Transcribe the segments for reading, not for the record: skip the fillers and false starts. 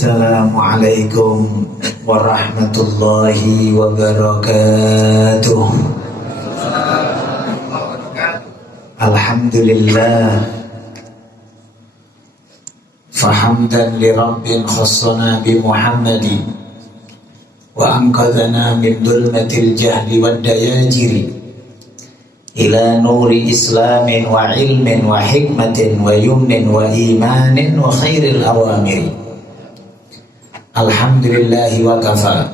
Assalamualaikum warahmatullahi wabarakatuh. Alhamdulillah, fahamdan li rabbin khassana bi Muhammadin wa anqadhana min dhulmatil jahli wad dayajiri ila nuri islamin wa ilmin wa hikmatin wa yumnin wa imanin wa khairil awamiri. Alhamdulillahi wa kafa,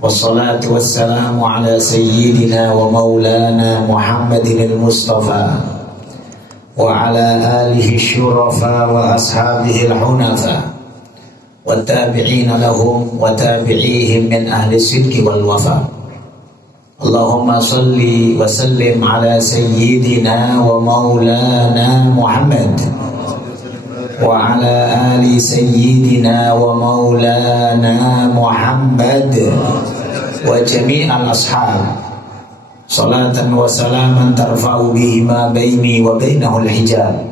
wassalatu wassalamu ala sayyidina wa maulana Muhammadin al-Mustafa wa ala alihi syurafa wa ashabihi al-hunafa wa tabi'ina lahum wa tabi'ihim min ahli sidqi wal wafa. Allahumma salli wa sallim ala sayyidina wa maulana Muhammad wa ala ali sayyidina wa maulana Muhammad wa jami'al ashab, salatan wa salaman tarfa'u bihima baini wa bainahu al-hijab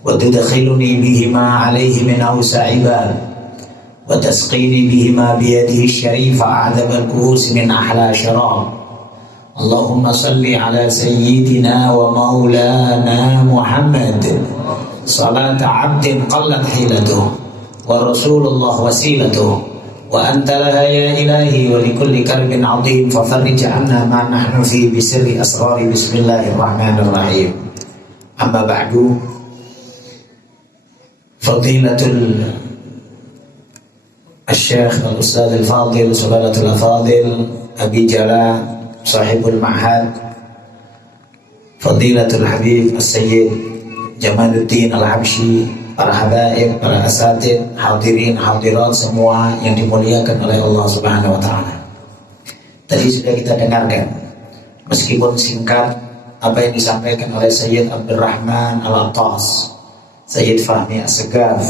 wa tudkhiluni bihima alayhi min awsa'i bab wa tasqini bihima biyadihi syarifa a'dab al-kuhus min ahla syarab. Allahumma salli ala sayyidina wa maulana Muhammad salata abdin qallat hilatuh wa rasulullah wasilatuh wa anta laha ya ilahi wa likulli karbin azim fafarrij anna ma nahnu fi bisirri asrari bismillahirrahmanirrahim. Amma ba'du, fadilatul الشيخ الأستاذ الفاضل سلالة الأفاضل أبي جلاء صاحب المعهد فضيلة الحبيب السيد Jamaluddin Al-Habsyi, para habaib, para asatid, hadirin, hadirat semua yang dimuliakan oleh Allah Subhanahu wa taala. Tadi sudah kita dengarkan, meskipun singkat, apa yang disampaikan oleh Sayyid Abdurrahman Al-Attas, Sayyid Fahmi As-Segaf,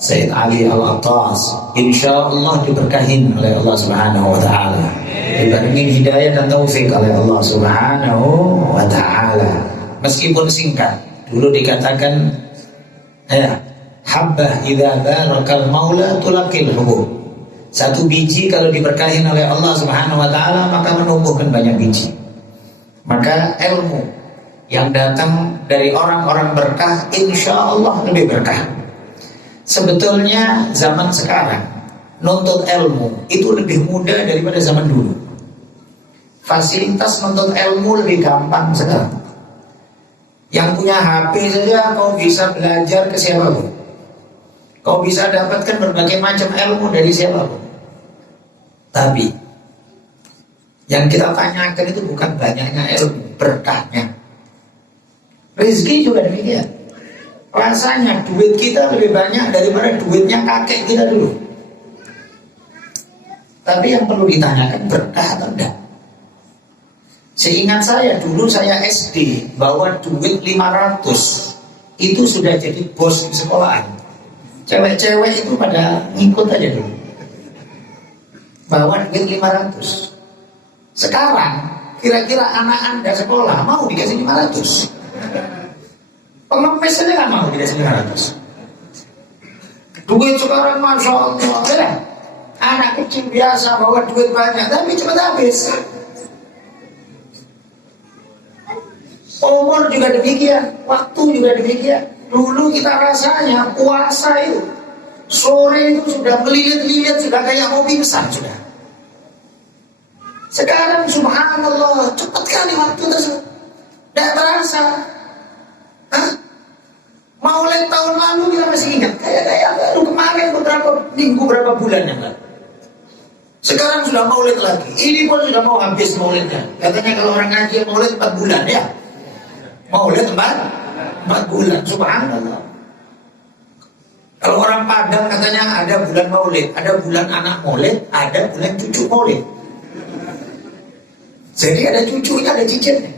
Sayyid Ali Al-Attas, insyaallah diberkahin oleh Allah Subhanahu wa taala, dibarengi hidayah dan taufik oleh Allah Subhanahu wa taala. Meskipun singkat, dulu dikatakan habbah idza barakal maula tulaqil hubub. Satu biji kalau diberkahin oleh Allah Subhanahu wa taala maka menumbuhkan banyak biji. Maka ilmu yang datang dari orang-orang berkah insyaallah lebih berkah. Sebetulnya zaman sekarang nuntut ilmu itu lebih mudah daripada zaman dulu. Fasilitas nuntut ilmu lebih gampang sekarang. Yang punya HP saja kau bisa belajar ke siapapun. Kau bisa dapatkan berbagai macam ilmu dari siapapun. Tapi yang kita tanyakan itu bukan banyaknya ilmu, berkahnya. Rezeki juga demikian. Rasanya duit kita lebih banyak daripada duitnya kakek kita dulu. Tapi yang perlu ditanyakan berkah atau enggak. Seingat saya dulu saya SD bawa duit 500 itu sudah jadi bos di sekolahan. Cewek-cewek itu pada ngikut aja dulu, bawa duit 500. Sekarang kira-kira anak anda sekolah mau dikasih 500? Pengemis saja gak mau dikasih 500. Duit sekarang masya Allah ya. Anak kecil biasa bawa duit banyak tapi cepat habis. Umur juga demikian, waktu juga demikian. Dulu kita rasanya puasa itu sore itu sudah melilit-lilit, sudah kayak mau pingsan sudah. Sekarang subhanallah cepat kali waktu tersebut, tidak terasa. Maulid tahun lalu kita masih ingat, kayak baru kemarin beberapa minggu, berapa bulan yang lalu. Sekarang sudah maulid lagi, ini pun sudah mau habis maulidnya. Katanya kalau orang ngaji maulid 4 bulan ya. Maulid 4 bulan, subhanallah. Kalau orang Padang katanya ada bulan maulid, ada bulan anak maulid, ada bulan cucu maulid. Jadi ada cucunya, ada cicitnya.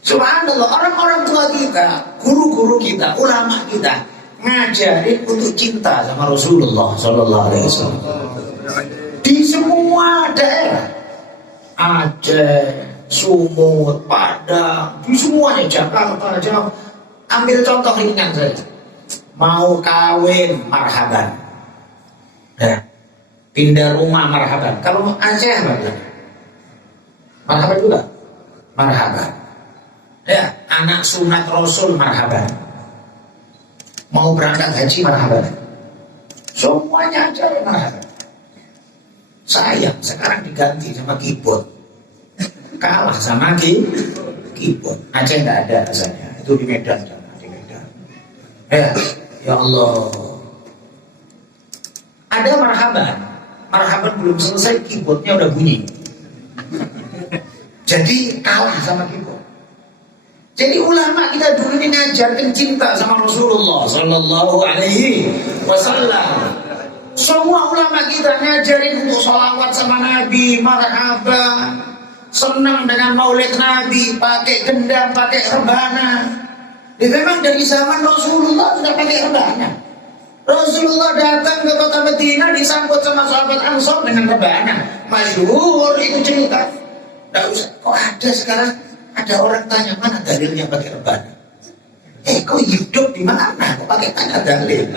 Subhanallah, orang-orang tua kita, guru-guru kita, ulama kita ngajarin untuk cinta sama Rasulullah Sallallahu Alaihi Wasallam. Di semua daerah, Aceh, Sumut, Padang, di semuanya, Jakarta, Jawa. Ambil contoh ringan saja. Mau kawin, marhaban. Ya, pindah rumah marhaban. Kalau Aceh apa bilang? Marhaban juga. Marhaban. Ya, anak sunat Rasul marhaban. Mau berangkat haji marhaban. Semuanya aja marhaban. Sayang sekarang diganti sama keyboard. Kalah sama keyboard. Aceh nggak ada rasanya. Itu di Medan sana, di Medan. Ya Allah. Ada marhaban. Marhaban belum selesai keyboardnya udah bunyi. Jadi kalah sama keyboard. Jadi ulama kita dulu ini ngajarkan cinta sama Rasulullah Sallallahu Alaihi Wasallam. Semua ulama kita ngajarin untuk sholawat sama Nabi, marhaban, senang dengan maulid Nabi, pakai gendang, pakai rebana. Memang dari zaman Rasulullah sudah pakai rebana. Rasulullah datang ke kota Madinah disambut sama sahabat Ansor dengan rebana. Masyhur itu cerita. Nggak usah. Kok ada sekarang ada orang tanya mana dalilnya pakai rebana? Kau hidup di mana? Kok pakai tanya dalil?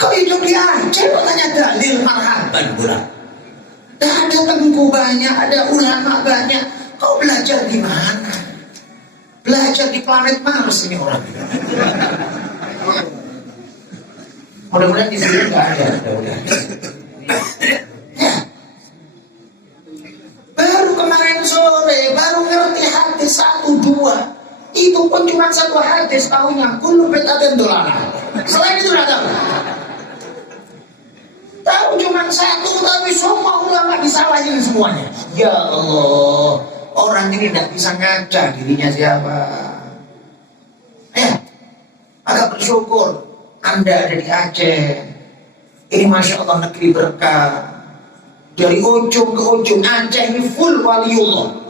Kau hidup di Aceh kok tanya dalil marhaban pula? Ada tengku banyak, ada ulama banyak. Kau belajar di mana? Belajar di planet Mars ini orang. Mudah-mudahan di sini nggak ada. Ya. Baru kemarin sore, baru ngerti hadis 1-2. Itu pun cuma satu hadis tahunya. Kullu bid'atin dolalah. Selain itu nggak tahu. Tahu cuma satu, tapi semua ulama disalahin semuanya. Ya Allah, orang ini tidak bisa ngaca dirinya siapa. Agak bersyukur Anda ada di Aceh. Ini Masya Allah negeri berkah. Dari ujung ke ujung Aceh ini full waliullah.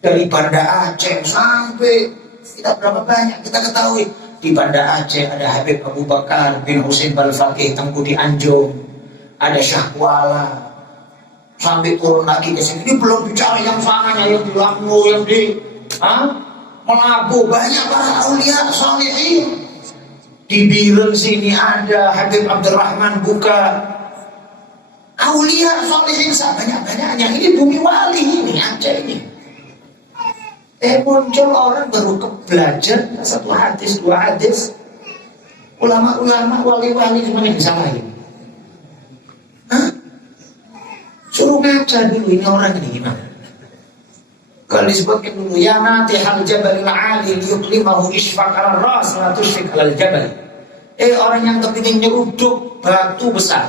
Dari Banda Aceh sampai kita berapa banyak kita ketahui. Di Banda Aceh ada Habib Abu Bakar bin Husain Balfaqih Tengku di Anjung, ada Syahwala, sampai turun lagi ke sini. Ini belum bicara yang sananya, yang di Langgo, yang di Melabu, banyak para aulia salihin. Di Biren sini ada Habib Abdurrahman Buka, aulia salihin banyak-banyaknya. Ini bumi wali ini Aceh ini. Muncul orang baru belajar satu hadis, 2 hadis. Ulama-ulama, wali-wali semuanya disalahin. Suruh ngaca dulu ini orang ini gimana? Kalau disebutkan dulu ya natihal jabalil ali liyuklimahu isfaq ala ras la tusyfik ala jabal. Orang yang kepingin nyeruduk batu besar,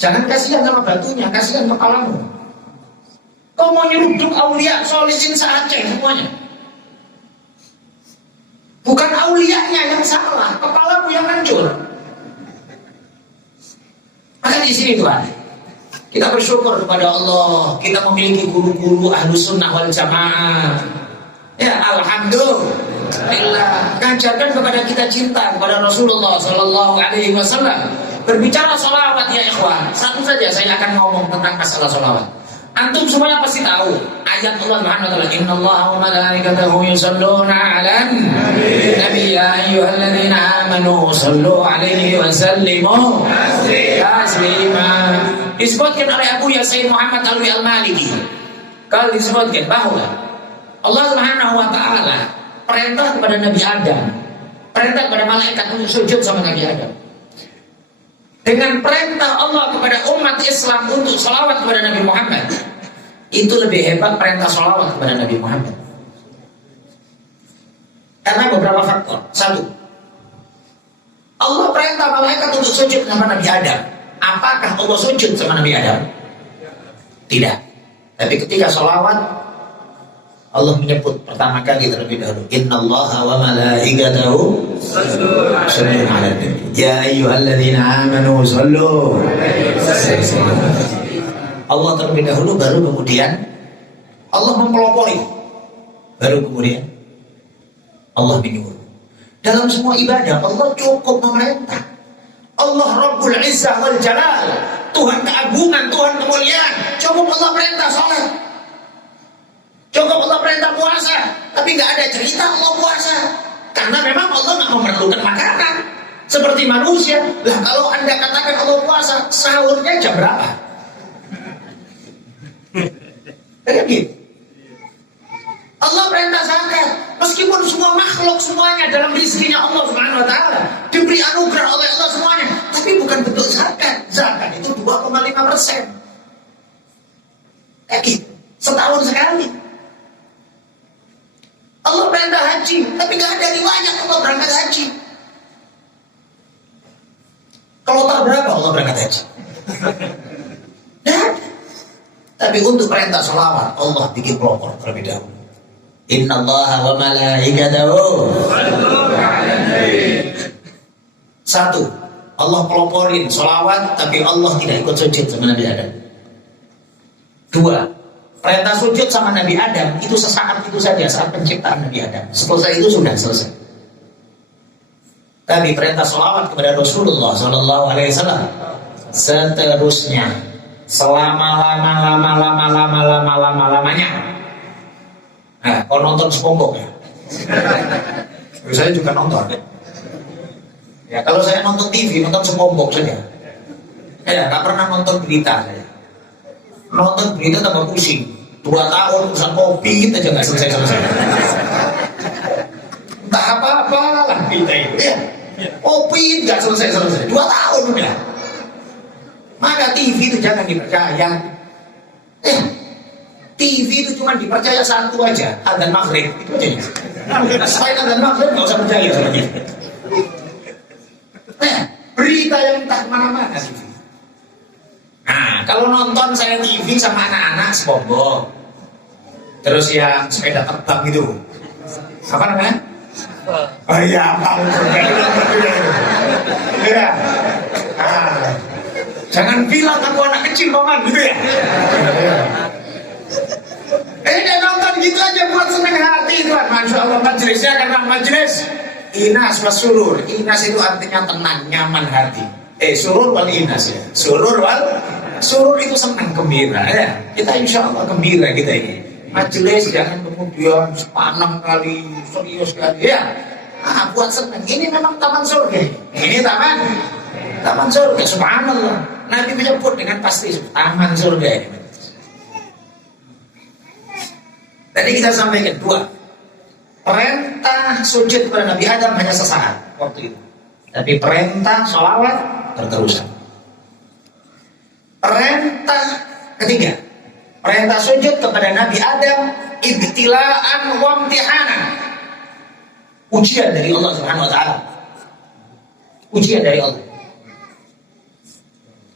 jangan kasihan sama batunya, kasihan kepalamu. Kau mau nyeruduk aulia solihin se-Aceh semuanya. Bukan aulianya yang salah, kepalamu yang hancur. Maka di sini Tuhan, kita bersyukur kepada Allah, kita memiliki guru-guru Ahlus Sunnah wal Jamaah. Ya, alhamdulillah. Ngajarkan kepada kita cinta kepada Rasulullah Sallallahu Alaihi Wasallam. Berbicara sholawat ya ikhwan, satu saja saya akan ngomong tentang masalah sholawat. Antum semuanya pasti tahu ayat Allah Subhanahu wa taala, innallaha wa malaikatahu yusholluna 'alan nabi ya ayyuhalladzina amanu shollu 'alaihi wa sallimu taslima. Disebutkan oleh Abu Yasin Muhammad Alwi Al-Maliki. Kalau disebutkan bahwa Allah Subhanahu wa taala perintah kepada Nabi Adam, perintah kepada malaikat untuk sujud sama Nabi Adam. Dengan perintah Allah kepada umat Islam untuk sholawat kepada Nabi Muhammad, itu lebih hebat perintah sholawat kepada Nabi Muhammad. Karena beberapa faktor. Satu, Allah perintah malaikat untuk sujud sama Nabi Adam. Apakah Allah sujud sama Nabi Adam? Tidak. Tapi ketika sholawat, Allah menyebut pertama kali terlebih dahulu, innallaha wa malaikatahu yusholluna 'alan nabi ya ayyuhalladzina amanu shollu. Allah terlebih dahulu, baru kemudian Allah mempelopori, baru kemudian Allah menyuruh. Dalam semua ibadah Allah cukup memerintah. Allah Rabbul Izzah wal Jalal, Tuhan keagungan, Tuhan kemuliaan, cukup Allah perintah salat. Cukup Allah perintah puasa, tapi nggak ada cerita Allah puasa, karena memang Allah nggak memerlukan makanan. Seperti manusia. Lah kalau Anda katakan Allah puasa, sahurnya jam berapa? Kayak gitu. Allah perintah zakat. Meskipun semua makhluk semuanya dalam rezekinya Allah Subhanahu wa taala, diberi anugerah oleh Allah semuanya, tapi bukan bentuk zakat. Zakat itu 2,5%. Kayak gitu. Setahun sekali. Allah perintah haji, tapi gak ada riwayat Allah berangkat haji. Kalau tak berapa Allah berangkat haji? Dan, tapi untuk perintah sholawat Allah bikin pelopor terlebih dahulu. Inna Allah wa malaikatahu. Satu, Allah peloporin sholawat, tapi Allah tidak ikut sujud sama Nabi Adam. Dua, perintah sujud sama Nabi Adam itu sesaat itu saja, saat penciptaan Nabi Adam. Setelah itu sudah selesai. Tapi perintah sholawat kepada Rasulullah SAW seterusnya, selama-lamanya. Nah, kalau nonton SpongeBob ya. Saya juga nonton. Ya, kalau saya nonton TV, nonton SpongeBob saja. Ya, nggak pernah nonton berita saya. Nonton berita tambah pusing. 2 tahun urusan kopi aja nggak selesai. Entah apa-apa lah kita itu ya. Kopi nggak selesai. 2 tahun udah. Maka TV itu jangan dipercaya. TV itu cuma dipercaya satu aja, adzan maghrib itu aja. Selain adzan maghrib nggak usah percaya sama TV. Berita yang entah kemana-mana TV. Nah, kalau nonton saya TV sama anak-anak SpongeBob, terus yang sepeda terbang itu, apa namanya? Oh iya, tahu ya. Jangan bilang aku anak kecil paman gitu ya. Dia nonton gitu aja buat seneng hati tuan. Masya Allah majelisnya karena majelis inas was surur. Inas itu artinya tenang, nyaman hati. Surur wal inas ya. Surur itu senang, gembira ya. Kita insya Allah gembira kita ini. Majelis jangan kemudian sepanang kali, serius kali ya. Buat senang. Ini memang taman surga. Ini taman surga. Subhanallah. Nabi menyebut dengan pasti taman surga ini. Tadi kita sampaikan 2. Perintah sujud kepada Nabi Adam hanya sesaat waktu itu. Tapi perintah sholawat berterusan. Perintah ketiga, perintah sujud kepada Nabi Adam ibtilaan wa imtihanan. Ujian dari Allah Subhanahu wa taala. Ujian dari Allah.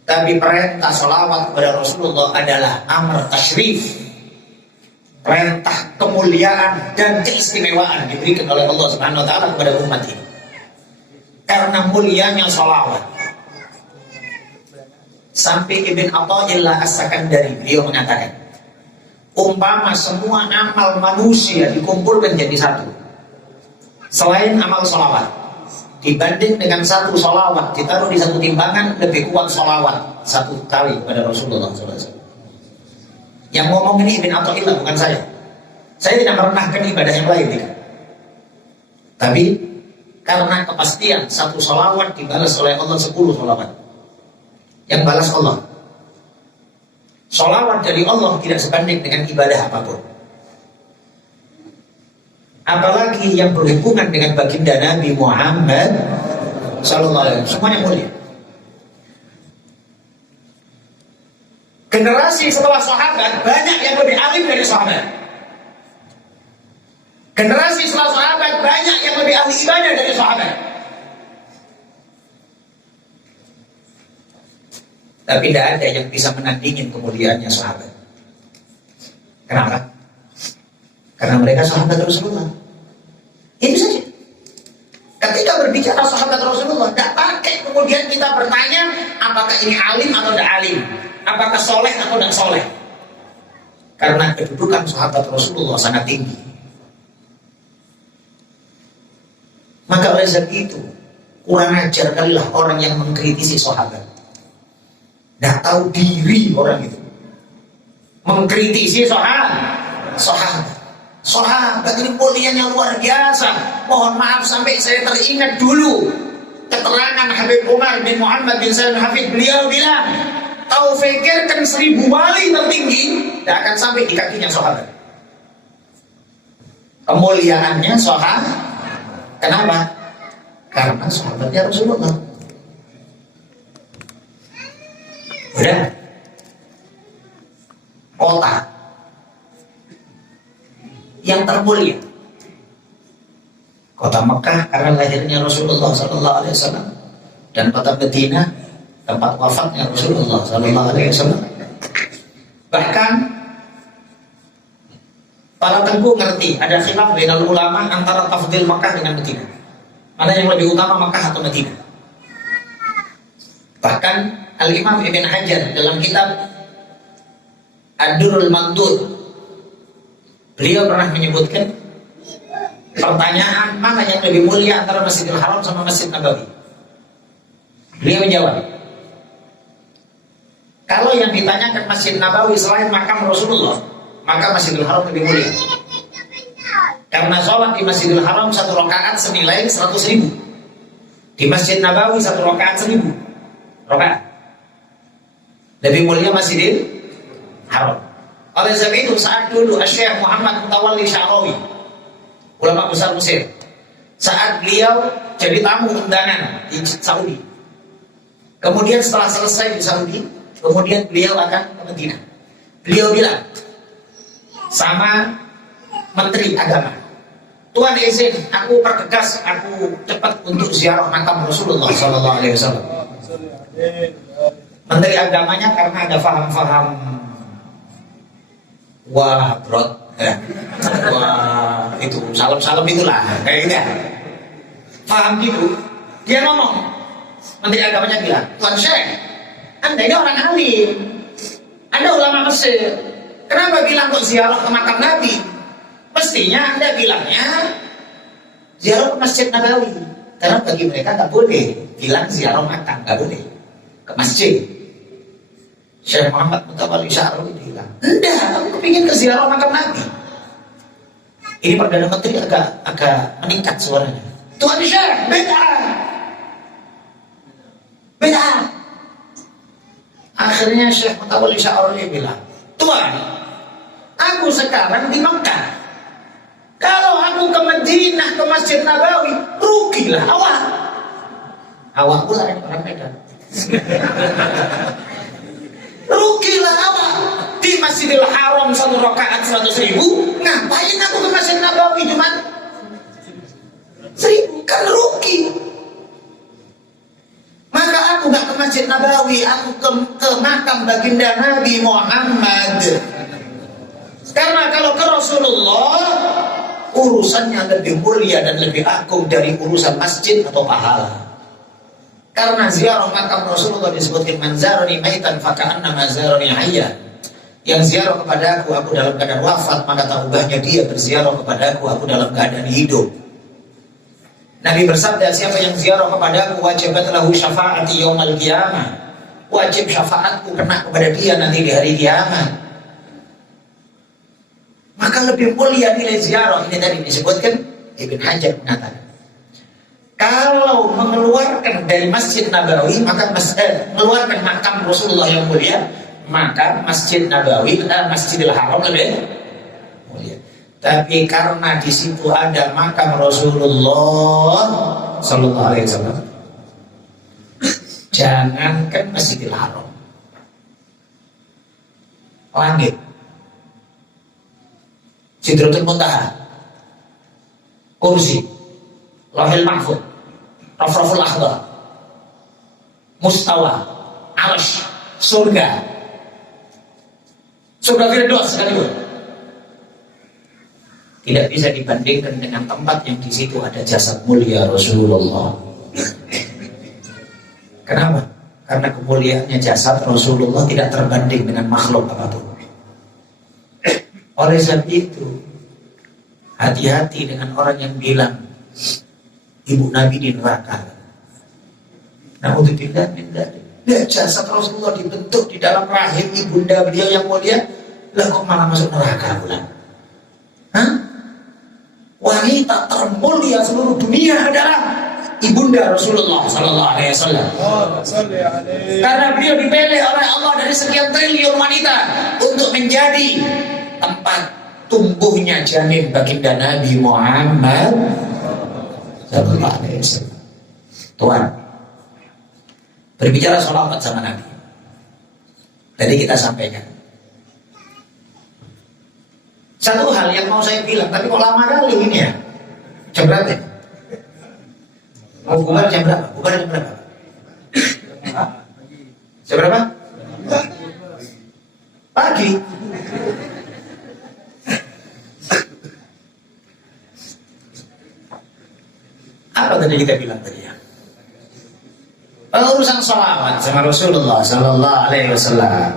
Tapi perintah sholawat kepada Rasulullah adalah amr tasyrif. Perintah kemuliaan dan keistimewaan diberikan oleh Allah Subhanahu wa taala kepada umat ini. Karena mulianya sholawat. Sampai Ibn Atha'illah As-Sakandari beliau mengatakan, umpama semua amal manusia dikumpulkan jadi satu, selain amal sholawat, dibanding dengan satu sholawat ditaruh di satu timbangan, lebih kuat sholawat 1 kali kepada Rasulullah SAW. Yang ngomong ini Ibn Atha'illah, bukan saya. Saya tidak merendahkan ibadah yang lain, tidak. Tapi karena kepastian satu sholawat dibalas oleh Allah 10 sholawat. Yang balas Allah. Sholawat dari Allah tidak sebanding dengan ibadah apapun. Apalagi yang berhubungan dengan baginda Nabi Muhammad sallallahu alaihi wasallam, semuanya mulia. Generasi setelah sahabat banyak yang lebih alim dari sahabat. Generasi setelah sahabat banyak yang lebih ahli ibadah dari sahabat. Tapi tidak ada yang bisa menandingin kemuliaannya sahabat. Kenapa? Karena mereka sahabat Rasulullah. Itu saja. Ketika berbicara sahabat Rasulullah, tidak pakai kemudian kita bertanya apakah ini alim atau tidak alim, apakah soleh atau tidak soleh. Karena kedudukan sahabat Rasulullah sangat tinggi. Maka oleh sebab itu kurang ajar kalilah orang yang mengkritisi sahabat. Tidak tahu diri orang itu mengkritisi sahabat ini mulianya luar biasa. Mohon maaf sampai saya teringat dulu keterangan Habib Umar bin Muhammad bin Salim Hafid, beliau bilang, kau fikirkan 1000 wali tertinggi tidak akan sampai di kakinya sahabat. Kemuliaannya sahabat. Kenapa? Karena sahabatnya Rasulullah. Udah. Kota yang termulia, kota Mekah karena lahirnya Rasulullah SAW, dan kota Madinah tempat wafatnya Rasulullah SAW. Bahkan para tengku ngerti ada khilaf bainal ulama antara tafdil Mekah dengan Madinah, mana yang lebih utama, Mekah atau Madinah. Bahkan Al-Imam Ibn Hajar dalam kitab Ad-Durrul Mandud, beliau pernah menyebutkan pertanyaan mana yang lebih mulia antara Masjidil Haram sama Masjid Nabawi. Beliau menjawab, kalau yang ditanyakan Masjid Nabawi selain makam Rasulullah, maka Masjidil Haram lebih mulia. Karena sholat di Masjidil Haram 1 rakaat senilai 100.000. Di Masjid Nabawi 1 rakaat 1000 rakaat. Lebih mulia Masjidil Haram. Oleh sebab itu saat dulu Syekh Muhammad Mutawalli Sya'rawi, ulama besar Mesir, saat beliau jadi tamu undangan di Saudi, kemudian setelah selesai di Saudi, kemudian beliau akan ke Madinah, beliau bilang sama Menteri Agama, Tuan izin aku pergegas, aku cepat untuk ziarah makam Rasulullah SAW. Menteri Agamanya karena ada faham-faham wah brot ya. Wah itu salam-salam itulah kayak gitu ya. Paham gitu. Dia ngomong, Menteri Agamanya bilang, Tuan Syekh, Anda ini orang alim, Anda ulama Mesir, kenapa bilang kok ziarah ke makam Nabi? Mestinya Anda bilangnya ziarah ke Masjid Nabawi, karena bagi mereka nggak boleh bilang ziarah makam, nggak boleh ke masjid. Syekh Muhammad Mutawalli Sya'rawi bilang, enggak, aku kepingin ke ziarah makam Nabi. Ini Perdana Menteri agak meningkat suaranya. Tuan Syekh, beda. Akhirnya Syekh Mutawalli Sya'rawi bilang, Tuan, aku sekarang di Mekah. Kalau aku ke Madinah, ke Masjid Nabawi, rugilah awak. Awak pula yang orang Medan. Rugilah awak. Di Masjidil Haram 1 rakaat 100.000, ngapain aku ke Masjid Nabawi cuma 1.000? Kan rugi. Maka aku gak ke Masjid Nabawi, aku ke makam baginda Nabi Muhammad. Karena kalau ke Rasulullah, urusannya lebih mulia dan lebih agung dari urusan masjid atau pahala. Karena ziarah makam Rasulullah disebutkan manzarani maitan faka'anna mazarani hayya. Yang ziarah kepada aku dalam keadaan wafat, maka tak ubahnya dia berziarah kepada aku dalam keadaan hidup. Nabi bersabda, siapa yang ziarah kepada aku wajibat lahu syafaati yaumal qiyamah. Wajib syafaatku kena kepada dia nanti di hari kiamat. Maka lebih mulia nilai ziarah. Ini tadi disebutkan, Ibn Hajar mengatakan, kalau mengeluarkan dari Masjid Nabawi, maka mengeluarkan makam Rasulullah yang mulia, maka Masjid Nabawi, Masjidil Haram lebih mulia. Tapi karena di situ ada makam Rasulullah Sallallahu Alaihi Wasallam, jangankan Masjidil Haram, langit, Sidratul Muntaha, kursi, Lauhul Mahfuz, Rafraful Akhdar, Mustawa, Arsy, surga Firdaus sekalipun tidak bisa dibandingkan dengan tempat yang di situ ada jasad mulia Rasulullah. Kenapa? Karena kemuliaannya jasad Rasulullah tidak terbanding dengan makhluk apapun. Oleh sebab itu, hati-hati dengan orang yang bilang ibu Nabi di neraka. Na'udzubillah min dzalik. Jasad Rasulullah dibentuk di dalam rahim ibunda beliau yang mulia, lah kok malah masuk neraka pula? Hah? Wanita termulia seluruh dunia adalah ibunda Rasulullah Sallallahu Alaihi Wasallam. Karena beliau dipilih oleh Allah dari sekian triliun wanita untuk menjadi tempat tumbuhnya janin baginda Nabi Muhammad Sallallahu Alaihi Wasallam. Tuhan berbicara sholawat sama Nabi. Tadi kita sampaikan satu hal yang mau saya bilang, tapi kok lama kali ini ya. Jam berapa ya? Mau bubar jam berapa? Bubar jam berapa? Jam berapa? Pagi. Apa tadi kita bilang tadi ya? Urusan salawat sama Rasulullah Sallallahu Alaihi Wasallam.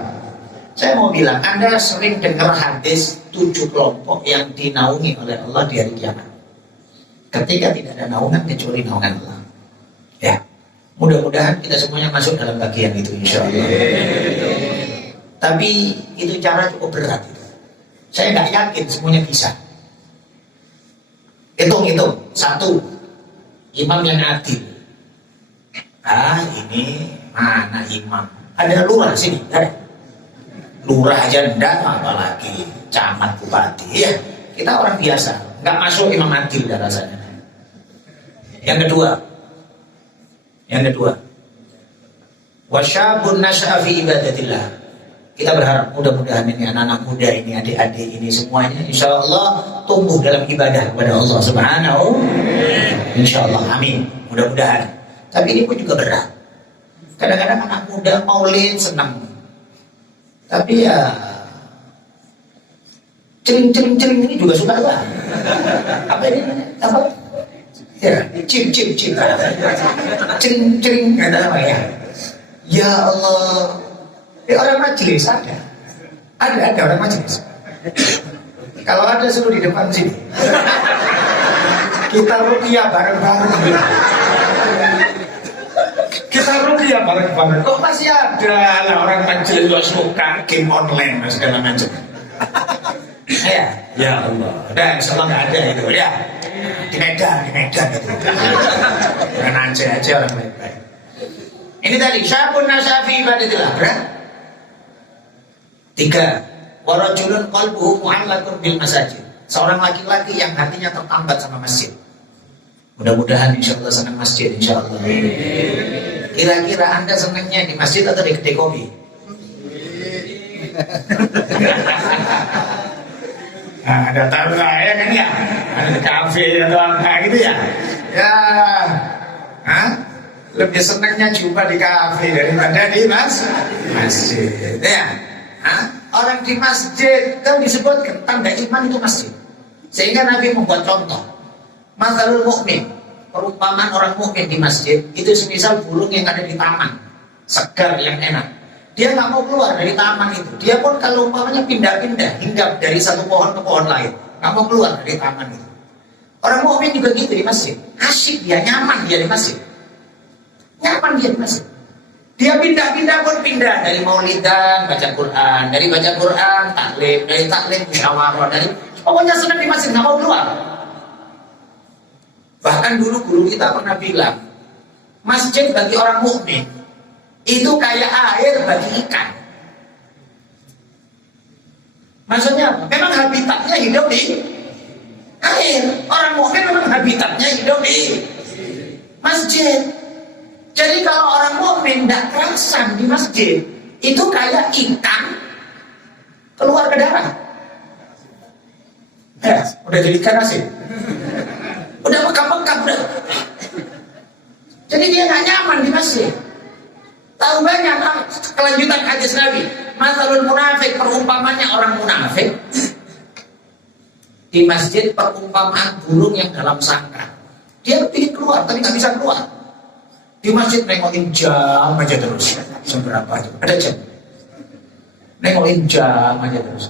Saya mau bilang, Anda sering dengar hadis 7 kelompok yang dinaungi oleh Allah di hari kiamat. Ketika tidak ada naungan kecuali naungan Allah. Ya, mudah-mudahan kita semuanya masuk dalam bagian itu, insya Allah. Tapi itu cara cukup berat. Saya nggak yakin semuanya bisa. Hitung-hitung, 1, imam yang adil. Ini mana imam? Ada lurah sini, ada. Lurah aja enggak, apalagi camat, bupati. Ya, kita orang biasa, nggak masuk imam adil dah rasanya. Yang kedua, wasyabun nasya'a fi ibadatillah. Kita berharap mudah-mudahan ini anak-anak muda ini, adik-adik ini semuanya insya Allah tumbuh dalam ibadah kepada Allah Subhanahu. Insya Allah, amin. Mudah-mudahan. Tapi ini pun juga berat. Kadang-kadang anak muda maulid senang, tapi ya cering ini juga suka lah. Apa ini? Apa? Ya, cing, cering, ada apa ya? Ya Allah, orang majelis ada orang majelis. Kalau ada suruh di depan sini, kita ruqyah bareng-bareng. Kok masih ada lah orang majelis yang suka game online dan segala macam. Ya Allah, dan insyaallah nggak ada itu ya. Di Medan gitu. Dengan aja orang baik-baik. Ini tadi syabun nasyafi ibadatillah. 3, warajulun qalbuhu mu'allaqun bil masajid. Seorang laki-laki yang hatinya tertambat sama masjid. Mudah-mudahan insyaallah senang masjid insyaallah. Kira-kira Anda senangnya di masjid atau di kedai kopi? Ada tahu lah ya kan ya, ada di kafe atau apa gitu ya. Lebih senangnya jumpa di kafe daripada di masjid. Ya, orang di masjid kan disebut tanda iman itu masjid. Sehingga Nabi membuat contoh, mathalul mukmin, perumpamaan orang mukmin di masjid itu semisal burung yang ada di taman, segar yang enak. Dia nggak mau keluar dari taman itu. Dia pun kalau umpamanya pindah-pindah hinggap dari satu pohon ke pohon lain, nggak mau keluar dari taman itu. Orang mukmin juga gitu di masjid. Asyik dia, nyaman dia di masjid. Nyaman dia di masjid. Dia pindah-pindah pun pindah dari maulidan baca Quran, dari baca Quran taklim, dari taklim musyawarah, dari pokoknya senang di masjid, nggak mau keluar. Bahkan dulu guru kita pernah bilang, masjid bagi orang mukmin itu kayak air bagi ikan. Maksudnya memang habitatnya hidup di air. Orang mukmin memang habitatnya hidup di masjid. Jadi kalau orang mukmin tidak kerasan di masjid, itu kayak ikan keluar ke darat. Ya, udah jadi ikan asin. Udah bekap-bekap udah. Jadi dia nggak nyaman di masjid. Tahu banyak kelanjutan hadis Nabi, mathalul munafik, perumpamannya orang munafik di masjid perumpamaan burung yang dalam sangkar. Dia ingin keluar tapi nggak bisa keluar. Di masjid nengokin jam aja terus. Seberapa aja? Ada jam. Nengokin jam aja terus.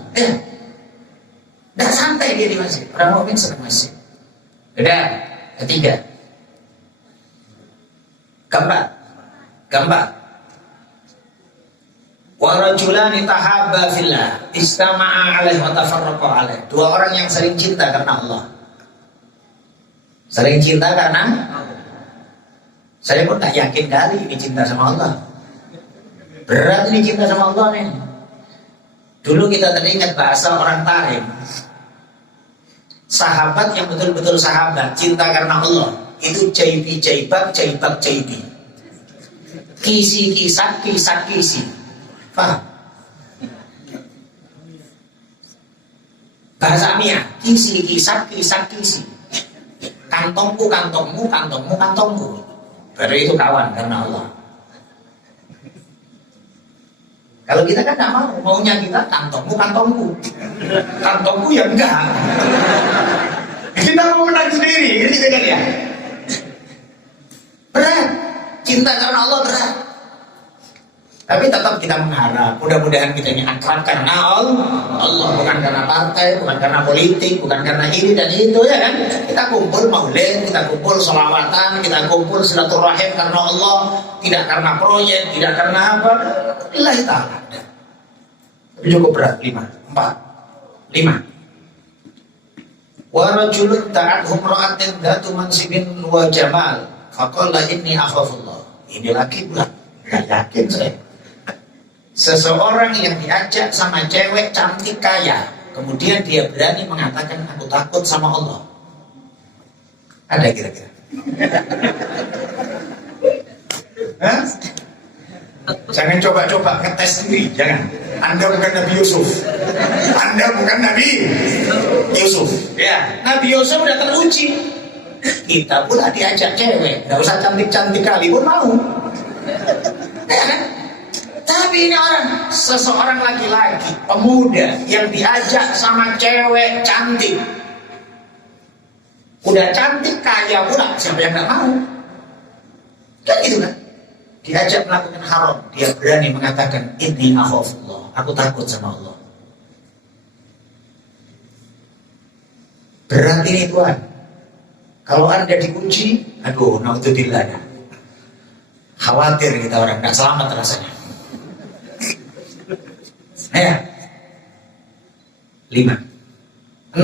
Nggak santai dia di masjid. Orang mukmin senang masjid. Udah, 3. Gambar. Wa rajulani tahabba fillah istama'a alaihi wa tafarraqa alaihi. 2 orang yang saling cinta karena Allah. Saling cinta karena Saya pun tak yakin kali ini cinta sama Allah. Berat ini cinta sama Allah nih. Dulu kita teringat bahasa orang Tarim. Sahabat yang betul-betul sahabat, cinta karena Allah, itu jaibi jaibab, jaibab jaibi. Kisi kisah, kisah kisi. Paham? Bahasa Amia, kisi kisah, kisah kisi. Kantongku, kantongmu, kantongmu, kantongku. Berarti itu kawan karena Allah. Kalau kita kan tidak mau, maunya kita kantongmu, kantongku. Kantongku ya enggak. Kita mau menang sendiri, gitu kan ya. Berat, cinta karena Allah berat. Tapi tetap kita mengharap, mudah-mudahan kita ini akrab karena Allah, bukan karena partai, bukan karena politik, bukan karena ini dan itu, ya kan? Kita kumpul maulid, kita kumpul sholawatan, kita kumpul silaturahim karena Allah, tidak karena proyek, tidak karena apa. Lillahi ta'ala. Tapi cukup berat, 5. Wa rajulun ta'adhum ra'atin dhatu mansibin wa jamal faqala inni akhafullah. Ini lagi pula, gak yakin saya. Seseorang yang diajak sama cewek cantik kaya, kemudian dia berani mengatakan aku takut sama Allah. Ada kira-kira? Hah? Jangan coba-coba ngetes sendiri, jangan. Anda bukan Nabi Yusuf. Anda bukan Nabi Yusuf. Ya, Nabi Yusuf udah teruji. Kita pula diajak cewek, nggak usah cantik-cantik kali pun mau. Ya kan? Tapi ini orang, seseorang laki-laki, pemuda yang diajak sama cewek cantik, udah cantik kaya pula, siapa yang nggak mau? Kan gitu kan? Diajak melakukan haram, dia berani mengatakan inni akhafullah, aku takut sama Allah. Berat ini Tuhan. Kalau Anda diuji, aduh, naudzubillah. Khawatir kita orang, nggak selamat rasanya. Ya. 5. 6.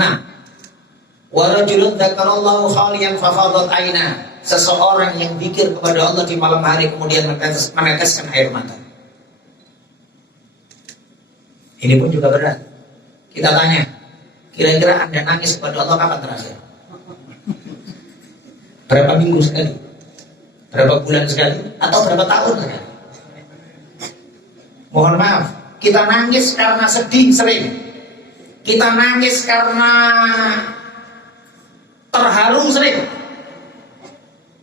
Wa rajulun dzakarallahu khaliyan fafadat aina. Seseorang yang zikir kepada Allah di malam hari kemudian meneteskan air mata. Ini pun juga berat. Kita tanya, kira-kira Anda nangis kepada Allah kapan terakhir? Berapa minggu sekali? Berapa bulan sekali? Atau berapa tahun sekali? Mohon maaf, kita nangis karena sedih sering. Kita nangis karena terharu sering.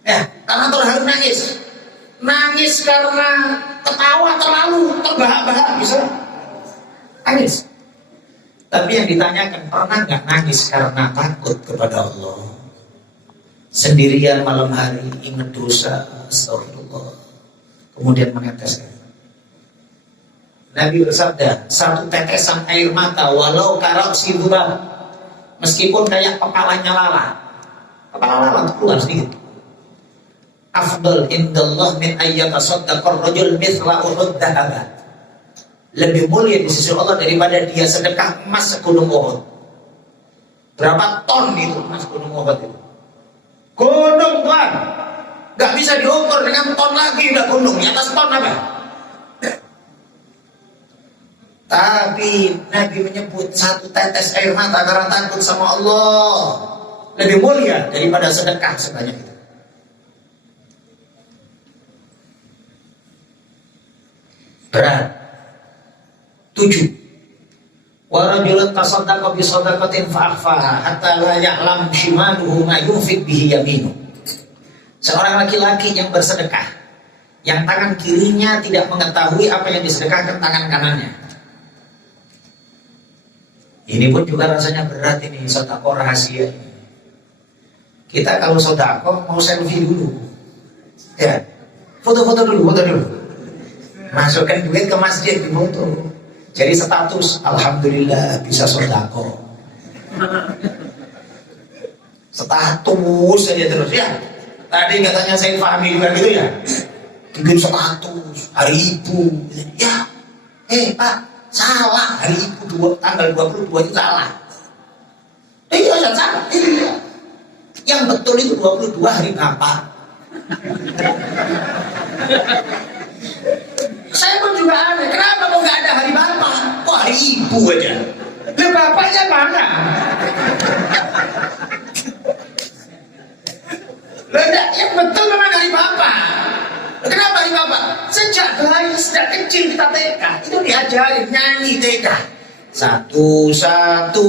Ya, karena terharu nangis. Nangis karena ketawa terlalu terbahak-bahak bisa. Nangis. Tapi yang ditanyakan, pernah nggak nangis karena takut kepada Allah? Sendirian malam hari ingat dosa, astagfirullah, kemudian meneteskan. Nabi bersabda, satu tetesan air mata walau karok sidubah, meskipun kayak kepalanya lalat, kepala lalat keluar sedikit. Afdal indallah min ayyatasaddaqar rajul mithla Uhud dhahaba. Lebih mulia di sisi Allah daripada dia sedekah emas segunung Uhud. Berapa ton itu emas gunung Uhud itu? Gunung Tuhan, gak bisa diukur dengan ton lagi, udah gunung, di atas ton apa? Tapi Nabi menyebut satu tetes air mata karena takut sama Allah lebih mulia daripada sedekah sebanyak itu. Berat. 7. Wa rajulun tasaddaqa bi shadaqatin fa akhfaha hatta la ya'lam shimaluhu ma yunfiq bihi yaminu. Seorang laki-laki yang bersedekah, yang tangan kirinya tidak mengetahui apa yang disedekahkan tangan kanannya. Ini pun juga rasanya berat ini, sedekah rahasia ini. Kita kalau sedekah mau selfie dulu. Ya. Foto-foto dulu. Masukkan duit ke masjid di foto. Jadi status, alhamdulillah bisa sodako. Status aja terus ya. Tadi katanya saya Fahmi juga gitu ya. Bikin status hari ibu. Ya, Pak, salah hari ibu tanggal 22 itu salah. Iya, salah. Iya. Yang betul itu 22 hari Bapak. Saya pun juga aneh, kenapa kok nggak ada hari bapak? Kok hari ibu aja? Lah bapaknya mana? Lah yang betul memang hari bapak. Kenapa hari bapak? Sejak bayi, sejak kecil kita TK itu diajarin nyanyi TK. Satu-satu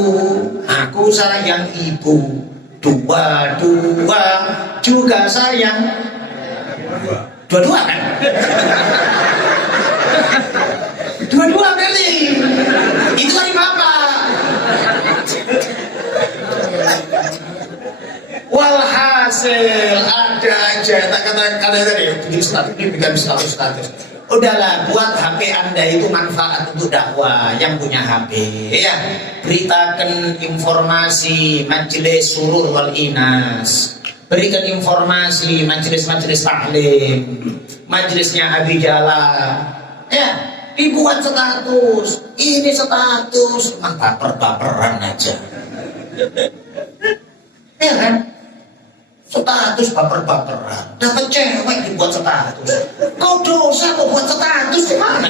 aku sayang ibu, dua-dua juga sayang. Dua-dua kan? Dua-dua kali. Itu hari bapak. Walhasil ada aja kata-kata tadi bikin status ini bikin status. Udahlah, buat HP Anda itu manfaat untuk dakwah yang punya HP ya. Beritakan informasi majelis surur wal inas. Berikan informasi majelis-majelis taklim, majelisnya Abi Jala. Ya, dibuat status. Ini status, baper-baperan aja. Ya kan? Status baper-baperan. Dapat cewek dibuat status. Kau dosa kau buat status gimana?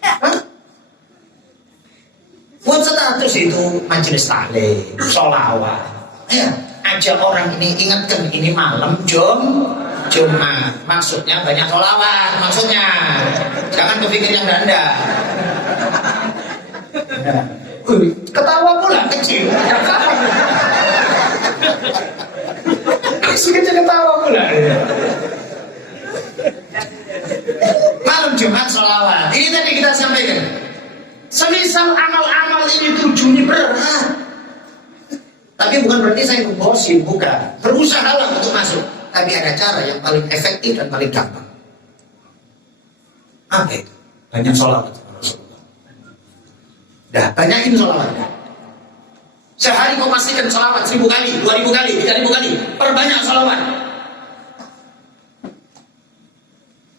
Hah? Buat status itu majelis taklim, sholawat. Ya, ajak orang ini, ingatkan ini malam Jumat. Maksudnya banyak sholawat. Maksudnya jangan berpikir yang ganda. Ketawa pula kecil. Asik aja ketawa pula. Malam Jumat sholawat. Ini tadi kita sampaikan. Semisal amal-amal ini tujuannya berat. Tapi bukan berarti saya membosin, bukan. Berusahalah untuk masuk. Tapi ada cara yang paling efektif dan paling gampang. Apa itu? Banyak sholawat. Dah, banyakin sholawatnya. Sehari kau pastikan sholawat 1000 kali, 2000 kali, 3000 kali. Perbanyak sholawat.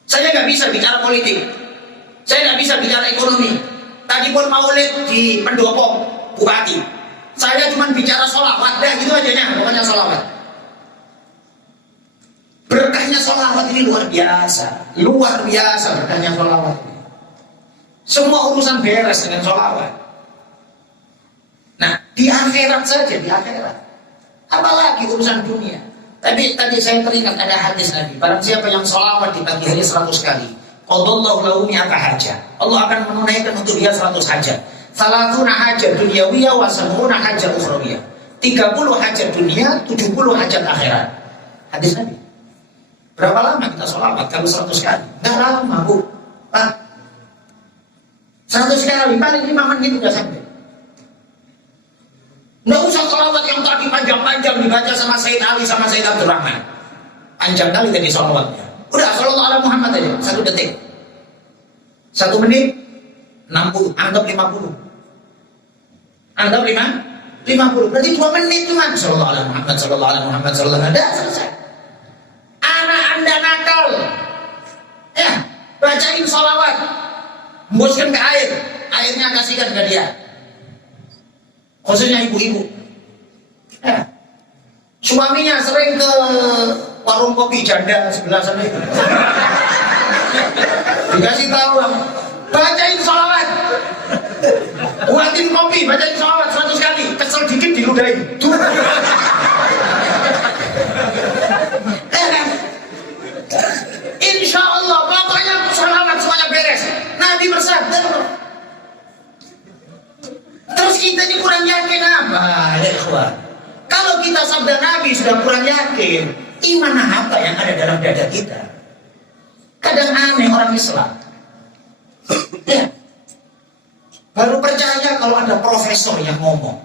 Saya nggak bisa bicara politik. Saya nggak bisa bicara ekonomi. Tadi pun maulid di Pendopo, Bupati. Saya cuma bicara sholawat, dah gitu aja nya, pokoknya sholawat. Berkahnya sholawat ini luar biasa berkahnya sholawat. Semua urusan beres dengan sholawat. Nah, di akhirat saja, di akhirat. Apalagi urusan dunia. Tapi tadi saya teringat ada hadis Nabi. Barang siapa yang sholawat di pagi hari 100 kali, qadallahu lahu mi'ata hajah. Allah akan menunaikan untuk dia 100 hajat. Salatuna hajat dunyawiyah wa sab'una hajat ukhrawiyah. 30 hajat dunia, 70 hajat akhirat. Hadis Nabi. Berapa lama kita sholawat kalau 100 kali? Nggak lama, Bu. Pak. 100 kali, paling 5 menit udah sampai. Nggak usah sholawat yang tadi panjang-panjang dibaca sama Sayyid Ali sama Sayyid Abdurrahman. Panjang kali tadi sholawatnya. Udah, sallallahu ala Muhammad aja, 1 detik. 1 menit, 60, anggap 50. Anggap 50, berarti 2 menit cuma. Sallallahu ala Muhammad, sallallahu ala Muhammad, sallallahu ala Muhammad. Selesai. Anak Anda nakal. Ya, bacain sholawat. Hembuskan ke air. Airnya kasihkan ke dia. Khususnya ibu-ibu. Ya. Suaminya sering ke warung kopi janda sebelah sana itu. Dikasih tahu, bacain sholawat. Buatin kopi, bacain sholawat 100 kali. Kesel dikit diludahin. Insya Allah, pokoknya sholawat semuanya beres. Nabi bersabda. Terus kita ini kurang yakin apa? Ya ikhwan. Kalau kita sabda Nabi sudah kurang yakin, iman apa yang ada dalam dada kita? Kadang aneh orang Islam. Ya. Baru percaya kalau ada profesor yang ngomong.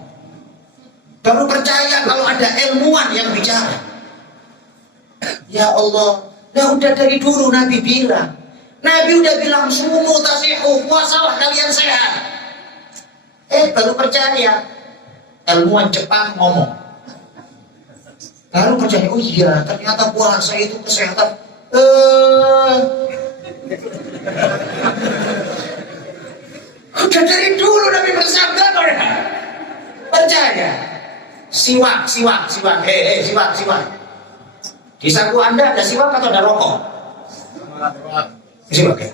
Baru percaya kalau ada ilmuwan yang bicara. Ya Allah, nah udah dari dulu Nabi bilang. Nabi udah bilang sumu tasihu, puasalah kalian sehat. Baru percaya. Ilmuwan Jepang ngomong. Baru percaya, oh iya ternyata puasa itu kesehatan. Udah dari dulu Nabi bersabda mereka. Percaya. Siwak. Siwak. Di saku Anda ada siwak atau ada rokok? Siwak ya?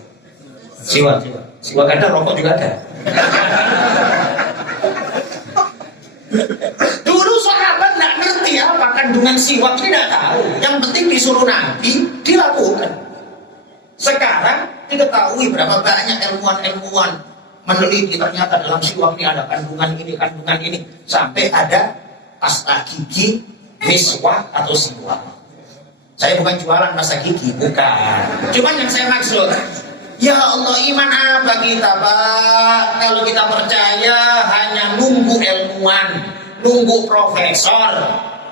Siwak. Siwak ada, rokok juga ada. Dulu sahabat nggak ngerti apa kandungan siwak, tidak tahu. Yang penting disuruh Nabi dilakukan. Sekarang diketahui berapa banyak ilmuwan meneliti, ternyata dalam siwak ini ada kandungan ini, sampai ada pasta gigi, miswak atau siwak. Saya bukan jualan pasta gigi, bukan. Cuman yang saya maksud, ya Allah, iman apa kita, Pak? Kalau kita percaya hanya nunggu ilmuwan, nunggu profesor.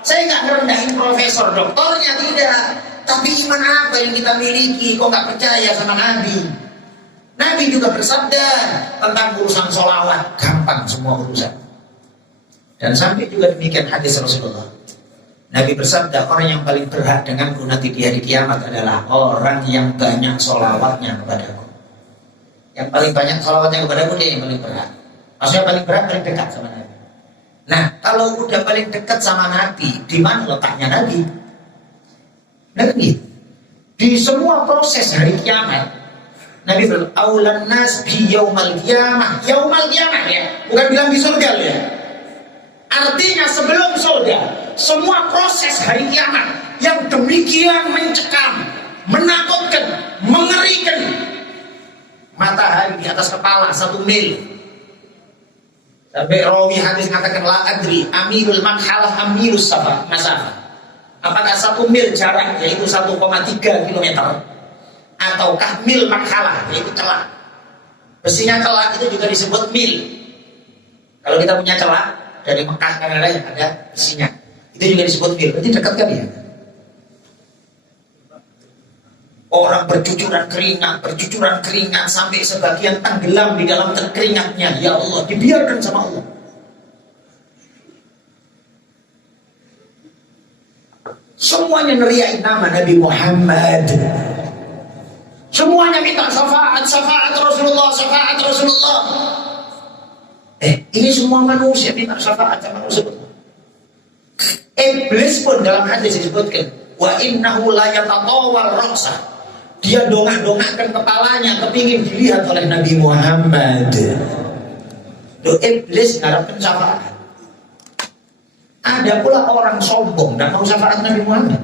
Saya nggak merendahin profesor, doktornya tidak. Tapi iman apa yang kita miliki? Kok nggak percaya sama Nabi? Nabi juga bersabda tentang urusan sholawat, gampang semua urusan. Dan sampai juga demikian hadis Rasulullah. Nabi bersabda, orang yang paling berhak denganku nanti di hari kiamat adalah orang yang banyak sholawatnya kepadaku. Yang paling banyak sholawatnya kepadaku, dia yang paling berhak. Maksudnya paling berhak, paling dekat sama Nabi. Nah, kalau udah paling dekat sama Nabi, di mana letaknya Nabi? Nabi di semua proses hari kiamat, Nabi bilang, aulan nas bi yaumal kiamah. Yaumal kiamah ya, bukan bilang di surga ya. Artinya sebelum surga, semua proses hari kiamat yang demikian mencekam, menakutkan, mengerikan. Matahari di atas kepala 1 mil. Sampai rawi hadis mengatakan la adri amilul makhalah amilus masafah. Apakah 1 mil jarak, yaitu 1,3 kilometer, ataukah mil makhalah, yaitu celak. Besinya celak itu juga disebut mil. Kalau kita punya celak dari Mekah Kanada yang ada besinya, itu juga disebut mil. Berarti dekat kan ya? Orang bercucuran keringat sampai sebagian tenggelam di dalam keringatnya. Ya Allah, dibiarkan sama Allah. Semuanya neriain nama Nabi Muhammad. Semuanya minta syafaat Rasulullah. Ini semua manusia minta syafaat sama Rasulullah. Iblis pun dalam hadis disebutkan, wa innahu la yatatawal ra'sa. Dia dongak-dongakkan kepalanya kepingin dilihat oleh Nabi Muhammad. Iblis ngarepin syafaat. Ada pula orang sombong dan mau syafaat Nabi Muhammad.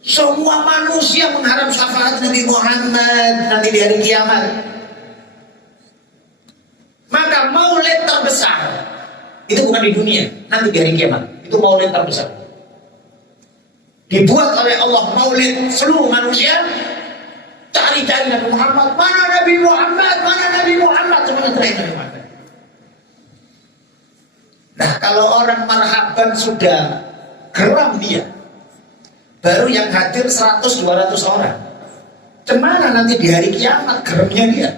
Semua manusia mengharap syafaat Nabi Muhammad nanti di hari kiamat. Maka maulid terbesar itu bukan di dunia, nanti di hari kiamat. Itu maulid terbesar. Dibuat oleh Allah maulid seluruh manusia. Cari-cari Nabi Muhammad. Mana Nabi Muhammad? Semuanya cari Nabi Muhammad. Nah, kalau orang marhaban sudah geram dia, baru yang hadir 100-200 orang. Cemana nanti di hari kiamat geramnya dia?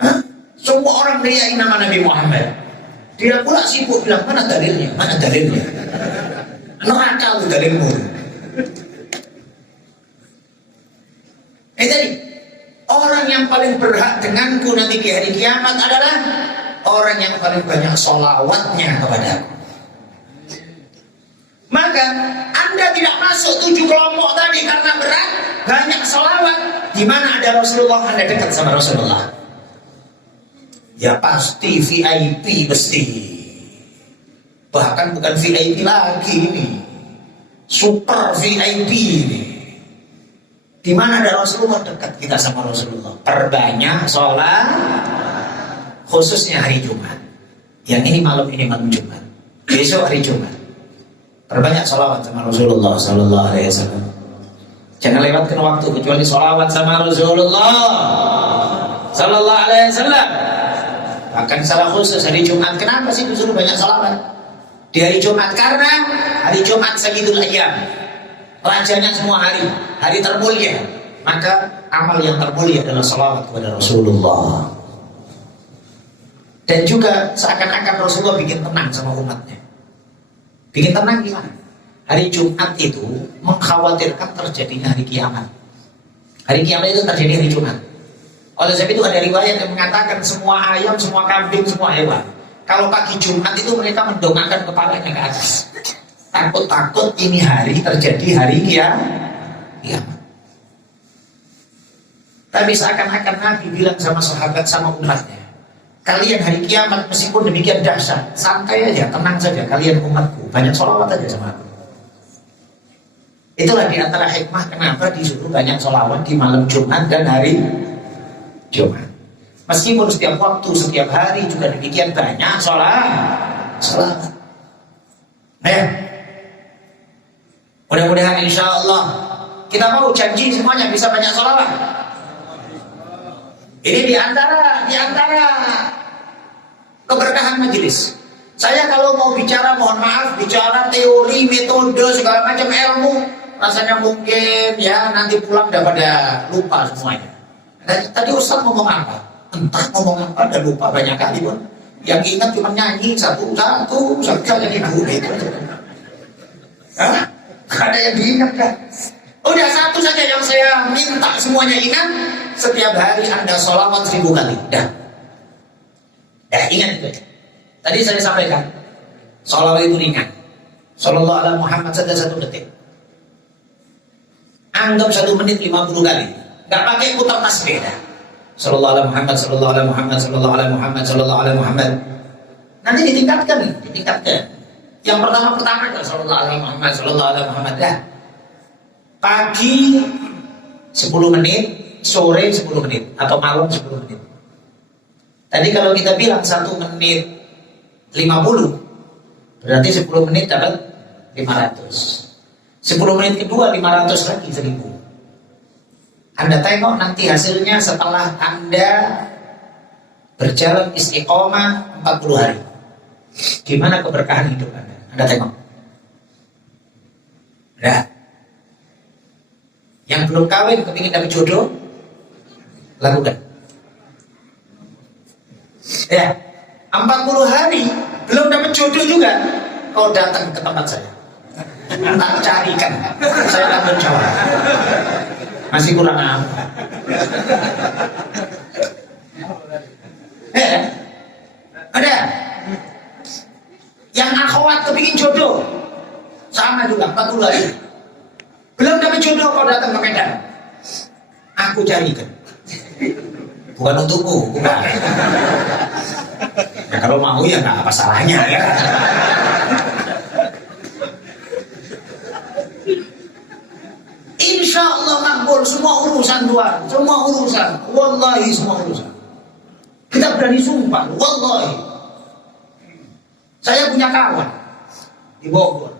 Hah? Semua orang riain nama Nabi Muhammad. Dia pula sibuk bilang, mana dalilnya? Neraka itu dalilmu. Jadi orang yang paling berhak denganku nanti di hari kiamat adalah orang yang paling banyak sholawatnya kepadaku. Maka Anda tidak masuk 7 kelompok tadi karena berat, banyak sholawat. Di mana ada Rasulullah, Anda dekat sama Rasulullah. Ya pasti VIP mesti. Bahkan bukan VIP lagi ini, super VIP ini. Di mana ada Rasulullah, dekat kita sama Rasulullah. Perbanyak sholat, khususnya hari Jumat. Yang ini malam Jumat. Besok hari Jumat. Perbanyak sholawat sama Rasulullah Sallallahu Alaihi Wasallam. Jangan lewatkan waktu kecuali sholawat sama Rasulullah Sallallahu Alaihi Wasallam. Bahkan salah khusus hari Jumat. Kenapa sih disuruh banyak sholawat di hari Jumat? Karena hari Jumat Sayyidul Ayyam, rajanya semua hari, hari termulia. Maka amal yang termulia adalah sholawat kepada Rasulullah. Dan juga seakan-akan Rasulullah bikin tenang sama umatnya. Bikin tenang gimana? Hari Jumat itu mengkhawatirkan terjadinya hari kiamat. Hari kiamat itu terjadi hari Jumat. Oleh sebab itu ada riwayat yang mengatakan semua ayam, semua kambing, semua hewan, kalau pagi Jumat itu mereka mendongakkan kepalanya ke atas. Takut-takut ini hari terjadi hari kiamat. Tapi seakan-akan Nabi bilang sama sahabat, sama umatnya, kalian hari kiamat meskipun demikian dahsyat, santai aja, tenang saja kalian umatku, banyak sholawat aja sama aku. Itulah diantara hikmah kenapa disuruh banyak sholawat di malam Jumat dan hari Jumat. Meskipun setiap waktu, setiap hari juga demikian banyak sholawat. Mudah-mudahan insya Allah kita mau janji semuanya bisa banyak sholawat. Ini diantara keberkahan majelis. Saya kalau mau bicara, mohon maaf, bicara teori, metode, segala macam ilmu, rasanya mungkin ya nanti pulang udah pada lupa semuanya. Tadi Ustaz ngomong apa? Entah ngomong apa, udah lupa banyak kali pun. Yang ingat cuma nyanyi satu-satu saja ibu itu aja. Hah? Ada yang diingat kan? Udah satu saja yang saya minta semuanya ingat. Setiap hari Anda sholawat 1000 kali. Dah. Ingat itu. Tadi saya sampaikan, sholawat itu ringan. Sallallahu ala Muhammad saja 1 detik. Anggap 1 menit 50 kali. Gak pakai putar tasbih dah. Sallallahu ala Muhammad, sallallahu ala Muhammad, sallallahu ala Muhammad, sallallahu ala Muhammad. Nanti ditingkatkan. Yang pertama kan sallallahu ala Muhammad, sallallahu ala Muhammad dah. Pagi 10 menit, sore 10 menit, atau malam 10 menit. Tadi kalau kita bilang 1 menit 50, berarti 10 menit dapat 500. 10 menit kedua 500 lagi 1000. Anda tengok nanti hasilnya setelah Anda berjalan istiqomah 40 hari. Gimana keberkahan hidup Anda? Anda tengok. Nah, yang belum kawin kepingin dapat jodoh, lakukan. Ya, 40 hari belum dapat jodoh juga, kau datang ke tempat saya. Tak carikan, saya tanggung jawab. Masih kurang apa? Ada yang akhwat kepingin jodoh, sama juga 40 hari. Belum dapat jodoh, kau datang ke Medan. Aku carikan. Bukan untukmu, bukan. Ya, kalau mau ya nggak apa salahnya ya. Insya Allah makbul semua urusan Tuhan, semua urusan, wallahi semua urusan. Kita berani sumpah, wallahi. Saya punya kawan di Bogor,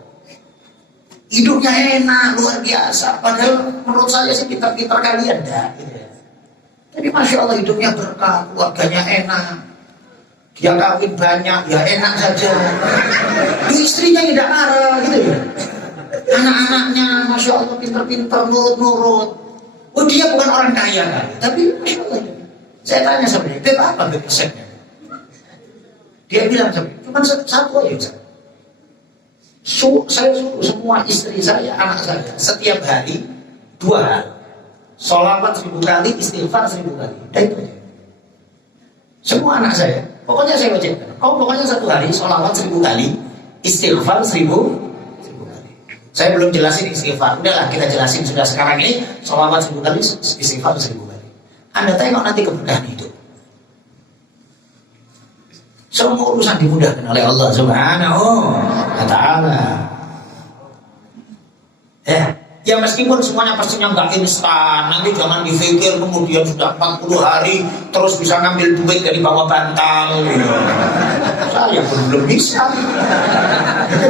hidupnya enak luar biasa. Padahal menurut saya sih pintar-pintar kalian dah. Gitu ya. Tapi masya Allah hidupnya berkah, keluarganya enak. Dia kawin banyak, ya enak saja. Istrinya tidak marah, gitu ya. Anak-anaknya masya Allah pintar-pintar, nurut-nurut. Oh dia bukan orang kaya kan, tapi masya Allah. Saya tanya sama dia, Beb apa Beb resepnya? Dia bilang sama dia, cuma satu aja. Saya suruh semua istri saya, anak saya, setiap hari 2 hari sholawat 1000 kali, istighfar 1000 kali. Dan itu aja. Semua anak saya, pokoknya saya wajibkan. Kau pokoknya 1 hari sholawat 1000 kali, istighfar 1000 kali. Saya belum jelasin istighfar. Udahlah kita jelasin sudah sekarang ini sholawat 1000 kali, istighfar 1000 kali. Anda tengok nanti keberkahan hidup. Semua urusan dimudahkan oleh Allah Subhanahu wa Ta'ala. Ya meskipun semuanya pastinya nggak instan. Nanti jangan dipikir kemudian sudah 40 hari terus bisa ngambil duit dari bawah bantal. Saya pun belum bisa.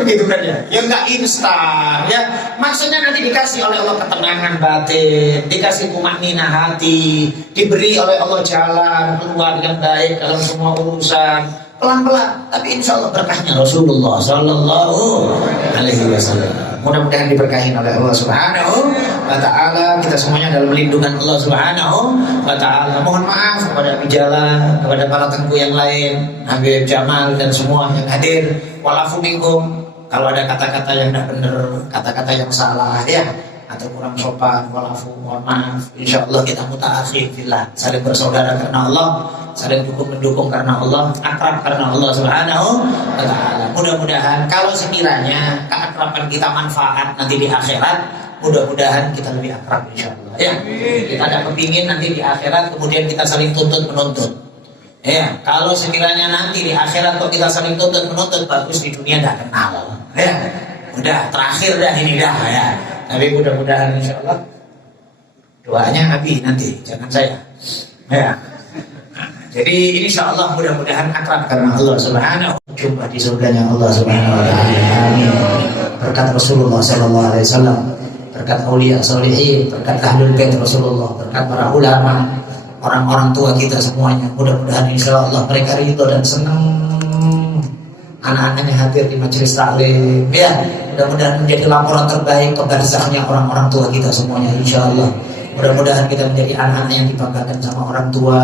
Gitu kan ya. Ya nggak instan. Ya maksudnya nanti dikasih oleh Allah ketenangan batin, dikasih tumakninah hati, diberi oleh Allah jalan keluar yang baik dalam semua urusan. Pelan-pelan, tapi insya Allah berkahnya Rasulullah Sallallahu Alaihi Wasallam. Mudah-mudahan diberkahi oleh Allah Subhanahu wa Ta'ala. Kita semuanya dalam lindungan Allah Subhanahu wa Ta'ala. Mohon maaf kepada Bijala, kepada para tengku yang lain, Habib Jamal dan semua yang hadir. Walafu minkum, kalau ada kata-kata yang tidak benar, kata-kata yang salah ya, atau kurang sopan, walafu, mohon maaf. Insya Allah kita muta'akhir fillah, saling bersaudara karena Allah. saling dukung-mendukung karena Allah, akrab karena Allah Subhanahu wa taala. Mudah-mudahan kalau sekiranya keakraban kita manfaat nanti di akhirat, mudah-mudahan kita lebih akrab insyaallah. Ya. Kita ada kepingin nanti di akhirat kemudian kita saling tuntut menuntut. Ya, kalau sekiranya nanti di akhirat kok kita saling tuntut menuntut, bagus di dunia dah kenal. Ya. Udah terakhir dah ini dah ya. Tapi mudah-mudahan insyaallah doanya Abi nanti, jangan saya. Ya. Jadi insyaallah mudah-mudahan akrab karena Allah Subhanahu wa taala. Jumpa di surganya Allah Subhanahu wa taala. Amin. Berkat Rasulullah sallallahu alaihi wasallam, berkat aulia sholihin, berkat ahlul bait Rasulullah, berkat para ulama, orang-orang tua kita semuanya. Mudah-mudahan insyaallah mereka ridho dan senang anak-anaknya hadir di majelis taklim. Ya, mudah-mudahan menjadi laporan terbaik ke barzahnya orang-orang tua kita semuanya insyaallah. Mudah-mudahan kita menjadi anak-anak yang dibanggakan sama orang tua.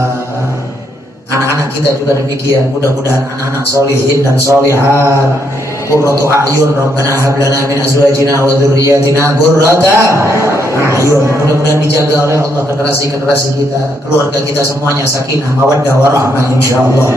Anak-anak kita juga demikian. Mudah-mudahan anak-anak solihin dan solihat. Qurratu a'yun, Rabbana hab lana min azwajina wa dzurriyyatina qurrata a'yun. Mudah-mudahan dijaga oleh Allah generasi-generasi kita, keluarga kita semuanya sakinah, mawaddah warahmah insyaallah.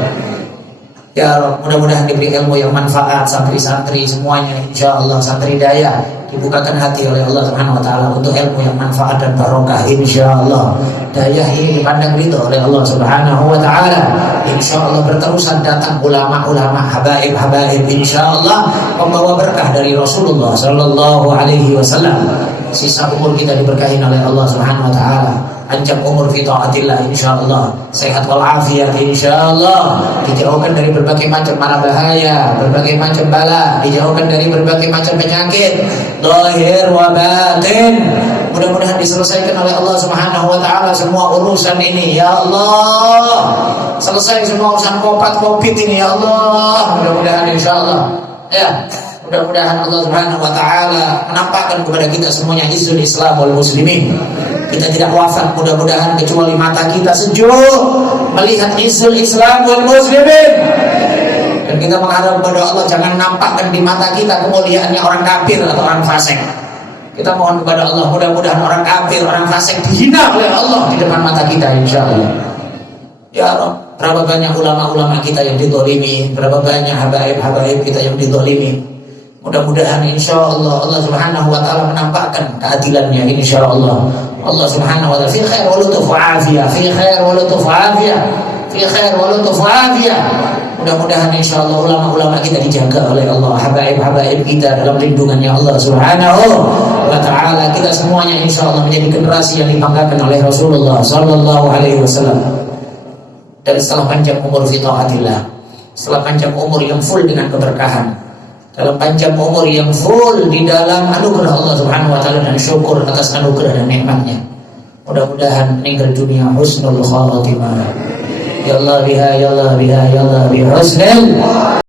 Ya Rabb, mudah-mudahan diberi ilmu yang manfaat, santri-santri semuanya insyaallah, santri daya dibukakan hati oleh Allah Subhanahu wa taala untuk ilmu yang manfaat dan barokah insyaallah. Daya ini dipandang ridho oleh Allah Subhanahu wa taala. Insyaallah berterusan datang ulama-ulama habaib-habaib insyaallah membawa berkah dari Rasulullah sallallahu alaihi wasallam. Sisa umur kita diberkahi oleh Allah Subhanahu wa taala. Panjang umur fi taatillah insyaallah, sehat wal afiat insyaallah, dijauhkan dari berbagai macam mara bahaya, berbagai macam bala, dijauhkan dari berbagai macam penyakit zahir wa batin. Mudah-mudahan diselesaikan oleh Allah Subhanahu wa taala semua urusan ini ya Allah. Selesai semua urusan Covid ini ya Allah. Mudah-mudahan insyaallah. Ya. Mudah-mudahan Allah Subhanahu wa taala menampakkan kepada kita semuanya izzul Islam wal muslimin. Kita tidak wafat mudah-mudahan kecuali mata kita sejuk melihat izzul Islam wal muslimin. Dan kita mengharap kepada Allah jangan nampakkan di mata kita kemuliaannya orang kafir atau orang fasik. Kita mohon kepada Allah mudah-mudahan orang kafir, orang fasik dihina oleh Allah di depan mata kita insyaallah. Ya Rabb, berapa banyak ulama-ulama kita yang dizalimi, berapa banyak habaib-habaib kita yang dizalimi. Mudah-mudahan insyaallah Allah Subhanahu wa taala menampakkan keadilannya insyaallah. Allah Subhanahu wa taala fi khair wa lutuf wa afiyah, fi khair wa lutuf wa afiyah, fi khair wa lutuf wa afiyah. Mudah-mudahan insyaallah ulama-ulama kita dijaga oleh Allah, habaib-habaib kita dalam lindungannya Allah Subhanahu wa taala. Kita semuanya insyaallah menjadi generasi yang dibanggakan oleh Rasulullah sallallahu alaihi wasallam. Dan setelah panjang umur fi taatillah, setelah panjang umur yang full dengan keberkahan, dalam panjang umur yang full di dalam anugerah Allah Subhanahu wa taala dan syukur atas anugerah dan nikmatnya. Mudah-mudahan meninggal dunia husnul khatimah. Ya Allah biha ya Allah biha ya Allah bi husnul